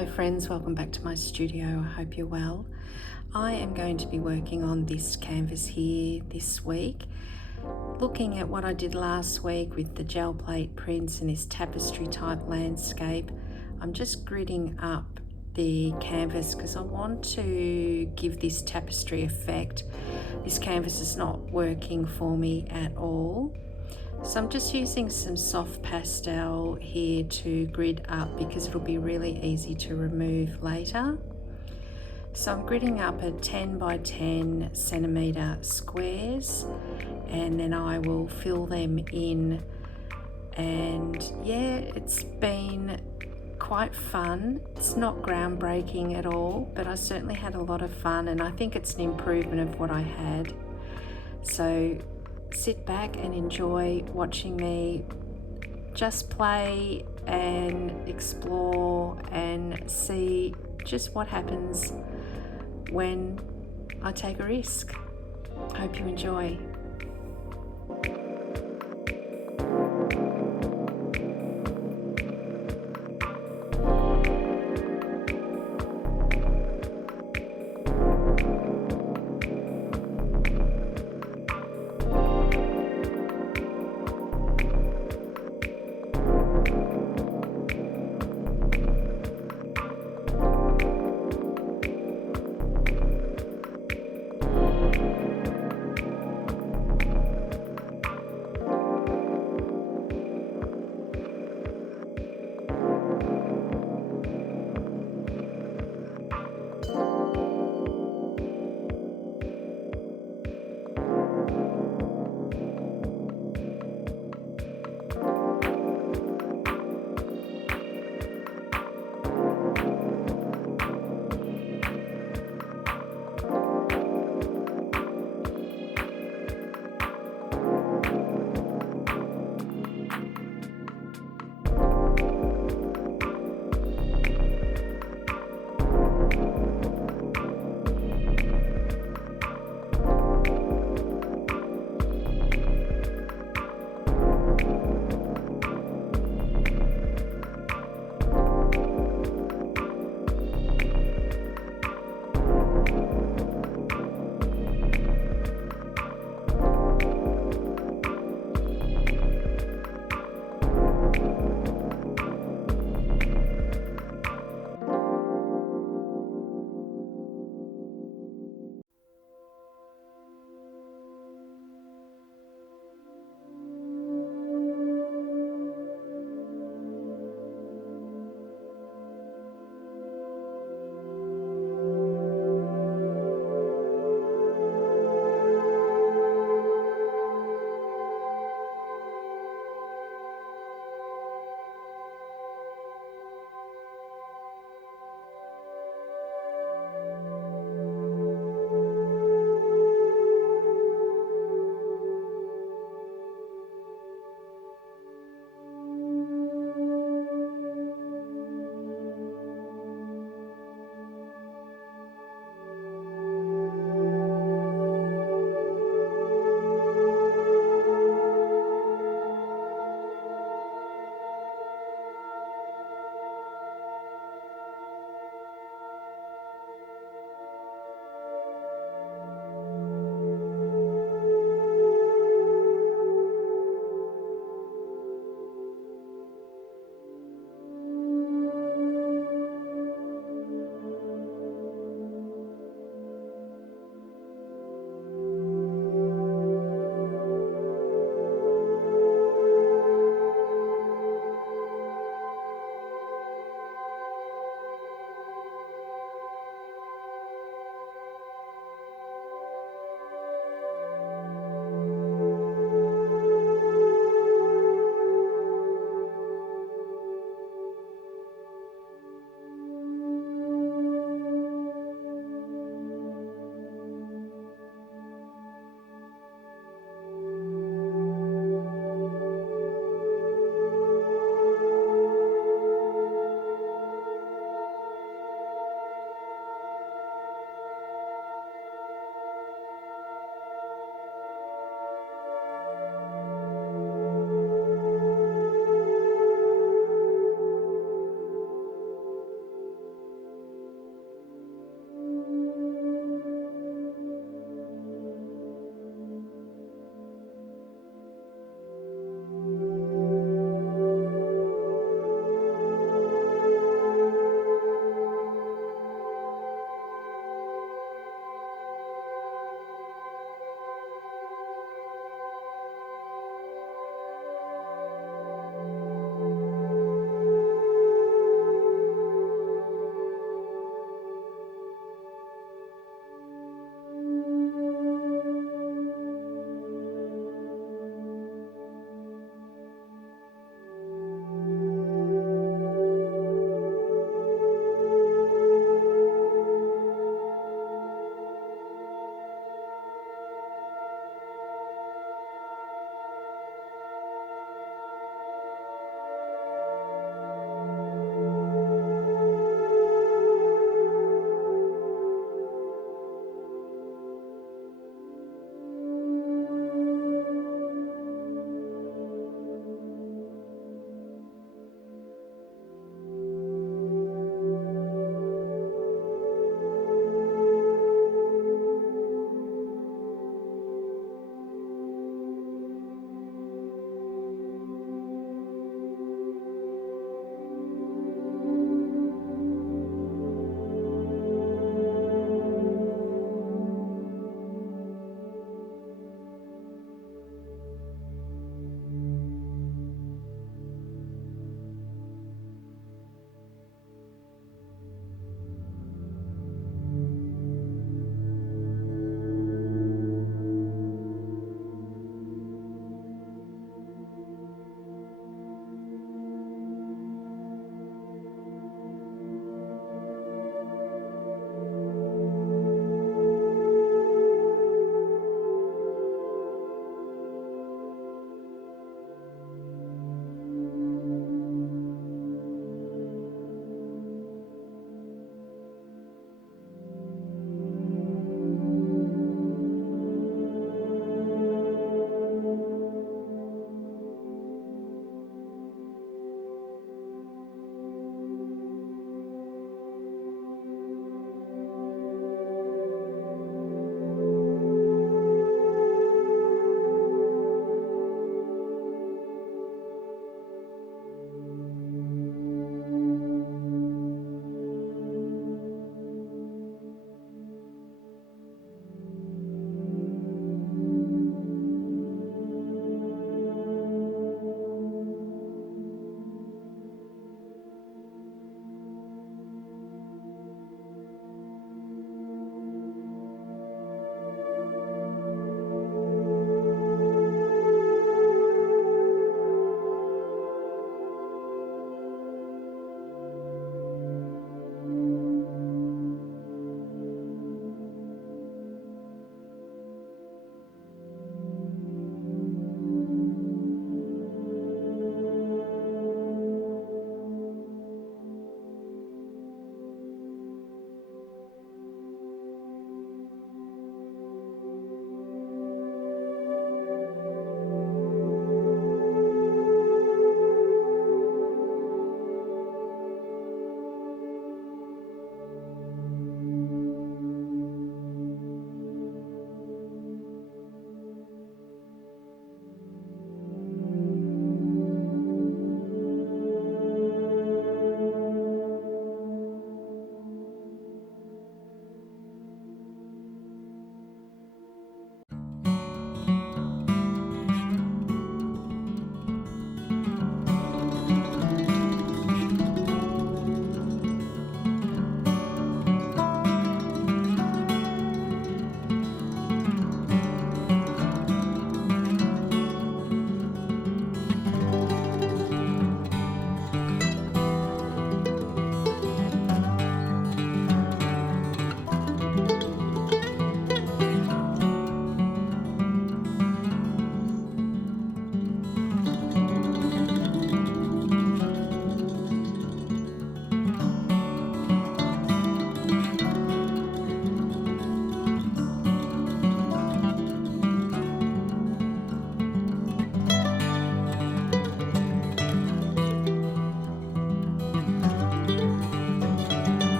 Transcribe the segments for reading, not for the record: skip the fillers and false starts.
Hello friends, welcome back to my studio. I hope you're well. I am going to be working on this canvas here this week, looking at what I did last week with the gel plate prints and this tapestry type landscape. I'm just gridding up the canvas because I want to give this tapestry effect. This canvas is not working for me at all. So I'm just using some soft pastel here to grid up because it'll be really easy to remove later. So I'm gridding up at 10 by 10 centimeter squares, and then I will fill them in. And yeah, it's been quite fun. It's not groundbreaking at all, but I certainly had a lot of fun, and I think it's an improvement of what I had. So sit back and enjoy watching me just play and explore and see just what happens when I take a risk. Hope you enjoy.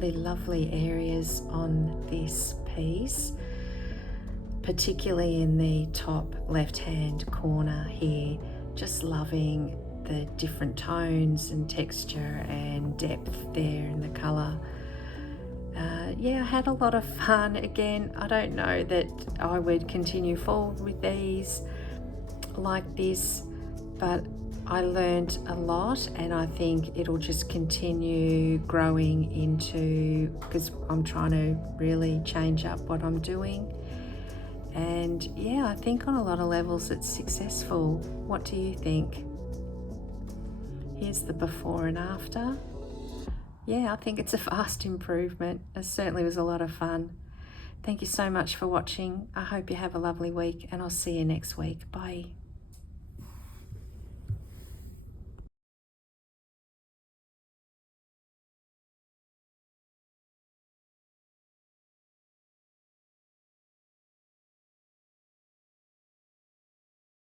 really lovely areas on this piece, particularly in the top left hand corner here. Just loving the different tones and texture and depth there in the colour. Yeah, I had a lot of fun. Again, I don't know that I would continue forward with these like this, but I learned a lot, and I think it'll just continue growing into, because I'm trying to really change up what I'm doing. And yeah, I think on a lot of levels it's successful. What do you think? Here's the before and after. Yeah, I think it's a vast improvement. It certainly was a lot of fun. Thank you so much for watching. I hope you have a lovely week, and I'll see you next week. Bye.